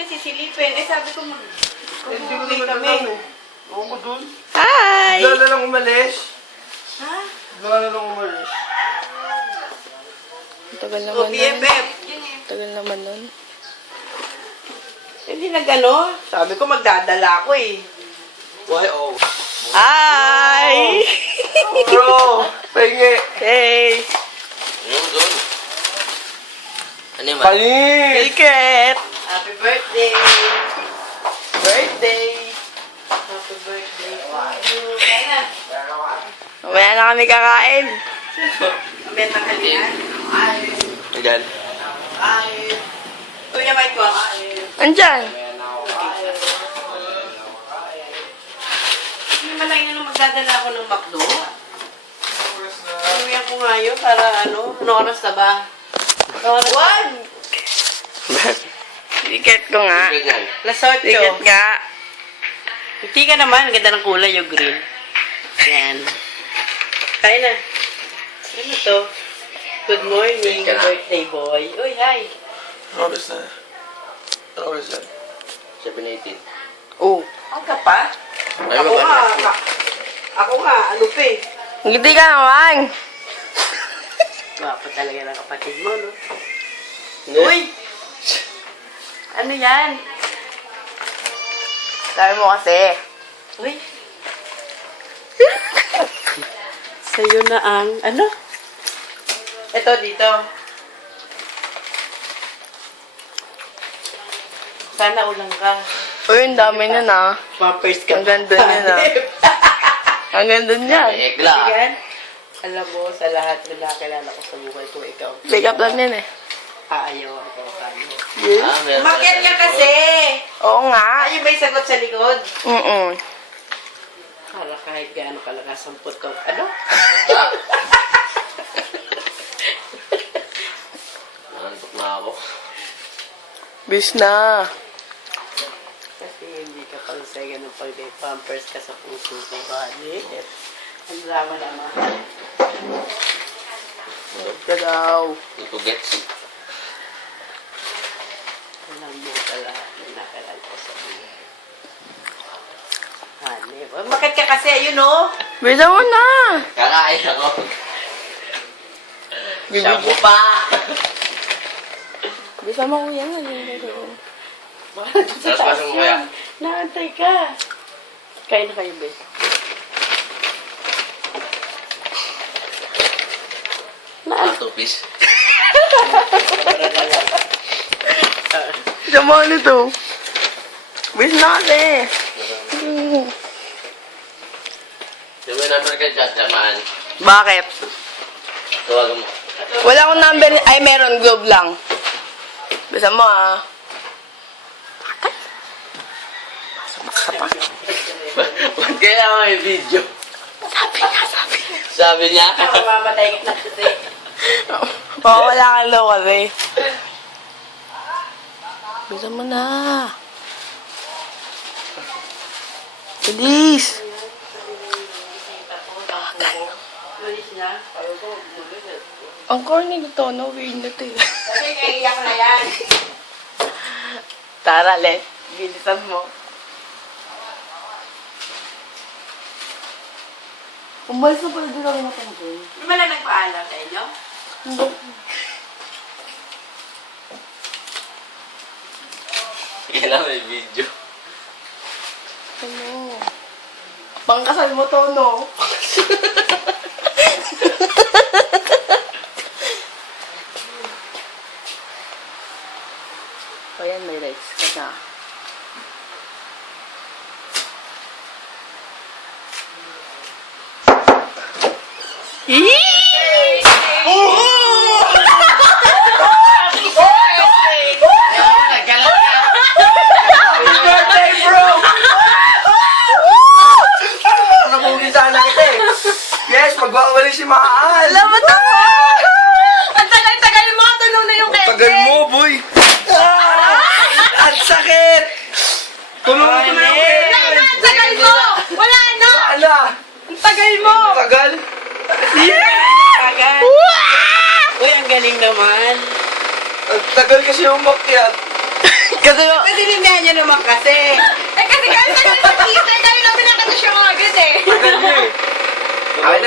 kasi silipin. Eh, sabi ko Hindi ko naman kami. alam eh. Oo ko dun. Hi! Bigla na lang umalis. Ha? Bigla na lang umalis. Tagal O, naman nun. BFF. Tagal naman nun. Hindi nag-ano. Sabi ko magdadala ako eh. Why oh? Hi! Bro! Pahingi! Hey! Ano doon? Ano yung Palit! Secret! Happy birthday! Birthday! Happy birthday to you. Kaya na. Mamaya na kami kakain. Ang bentang kalihan. Ayan. Kuya Mike ko. Andyan. Hindi malay na nung magdadala ako ng McDo. Inuwihan ko nga yun para ano oras na ba? Wag! Secret ko nga. Ganyan. Las 8. Secret nga. Hindi ka naman. Ang ganda ng kulay yung green. Yan. Kaya na. Ano to? Good morning, Ka na. birthday boy. Uy, hi. Oras na. Oras na. 7:18. Oh. Ang ka pa? Ay, Ako ba nga. ba? Ako nga. Ano pa eh? Ngiti ka naman. Gwapo talaga ng kapatid mo, no? Hindi. Uy! Ano yan? Sabi mo kasi. Uy! Sa'yo na ang, ano? Ito, dito. Sana ulang ka. Uy, ang dami niya na. Pampers ka. Ang ganda niya na. Ang ganda niya. May egla. Yan. Alam mo, sa lahat na nakakilala ko sa buhay ko, ikaw. Pick up lang yan eh. Aayaw ako kami. Yes? Meron. Umakyat ka kasi! Oo nga. Ayun ba yung sagot sa likod? Mm-mm. Para kahit gaano kalakas ang putok. Ano? Nantok na ako. Bis na. Kasi hindi ka pang saya ng pag-pampers ka sa puso ko, honey. Ang drama naman. Huwag ka daw. Ito gets. Alam mo ka lahat na nakalala ko sa buhay. Honey, bakit ka kasi, ayun o? Bisa mo na. Kakain ako. Shabu pa. Bisa mo kuya nga. Tapos pasok mo kaya. Naantay ka. Kain na kayo, Bes. Tupis. Bisa mo nito. Bis na kasi. Sabi number ka chat, yaman. Bakit? Tawagan mo. Wala akong number. Ay, meron. Globe lang. Bisa mo ah. Ba't kailangan may video? Sabi niya. Mamamatay ka na kasi. Wala ka daw kasi. Bisa mo na. Bilis. Malis na. Ang corny nito, no? Weird na to eh. Kasi kaiyak na yan. Tara, let. Bilisan mo. Umalis na pala din ako matanggal. Di ba lang nagpaalam sa inyo? Hindi. Kailangan may video. Ano? Pangkasal mo to, no? Ayan, may rights ka na. Birthday, bro! Napugitan na kita eh. Yes, magwawali si Mahal. Salamat ako! Ang tagal-tagal mo! Tunog na yung Tagal mo, boy. Ang sakit! Tulungan ko na yung Wala na! Ang tagal mo! Wala na! Ala! Ang tagal mo! Tagal! Tagal! Uy, ang galing naman. Ang tagal kasi umakyat. Kasi, Kasi niya naman kasi.